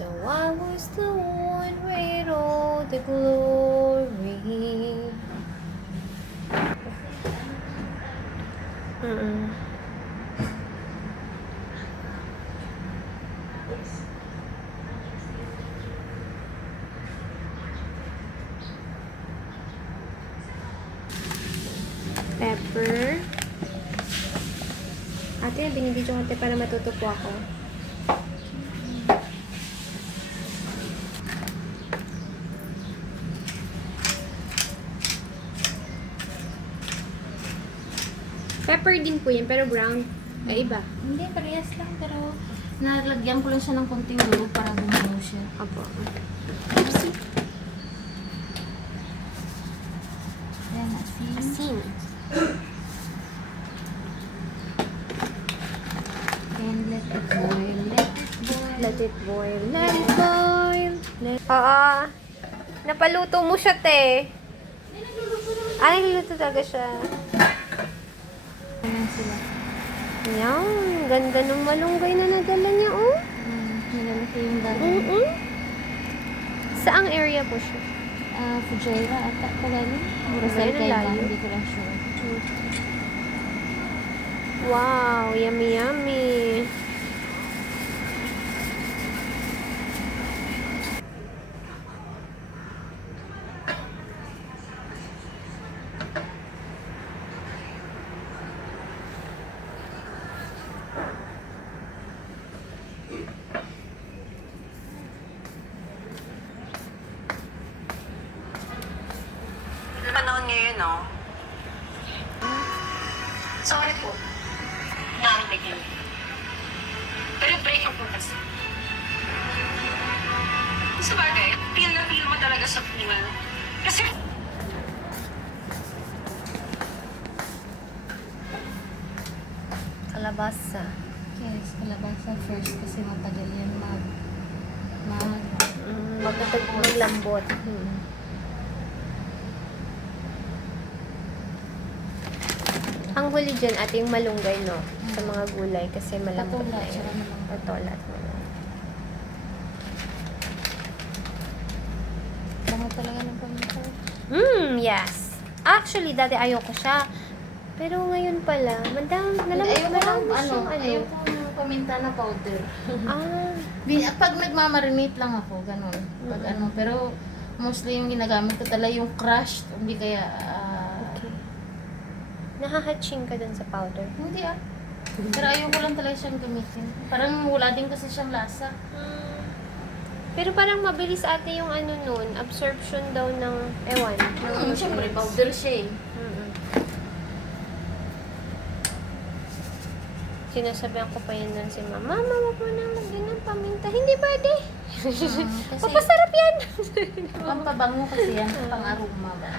So I was the one with all the glory. Pepper. Ate, binibidyo ko para matuto po ako. Pepper din po yan, pero brown. Ay, iba. Hindi, parehas lang. Pero nalagyan ko lang siya ng konting durog para gumalaw siya. Opo. Ayan, asin. Asin. And let it boil. Let it boil. Let it boil. Let it boil. Napaluto mo siya, te. Ay, nagluluto talaga siya. Ayan sila. Yan. Ganda ng malunggay na nadala niya, oh. Nilalaki yung gagawin. Saang area po siya? Fujairah ata pagaling. Fujairah Rosal Kaiba, layo. hindi ko lang sure. Wow, yummy, yummy. Panahon ngayon, no? Sorry po. Narinig yun. Pero break up po kasi. Sa bagay, feel na feel mo talaga sa pool. Kasi... Kalabasa. Yes, kalabasa first kasi matagal yan Maglambot. Ang huli dyan, ating malunggay, no? Sa mga gulay kasi malambot Patola, na yun. tsaka malunggay. Patola at malunggay. Bango talaga ng paminta. Yes. Actually, dati ayoko siya. Pero ngayon pala, Ayoko ng paminta na powder. Ah, Pag nagmamarinate lang ako, ganun. Pag pero mostly yung ginagamit ko talaga yung crushed, hindi kaya, okay. Nahahatching ka dun sa powder. hindi Pero ayoko lang talaga siyang gamitin. Parang wala din kasi siyang lasa. Pero parang mabilis ate yung nun, absorption daw ng, ewan. ng Siyempre, nutrients. powder siya eh. Sinasabihan ko pa yun nun si mama, wag mo nang lagyan ng paminta. Hindi pwede. Kasi Papasarap yan. pampabango kasi yan, pang aroma ba?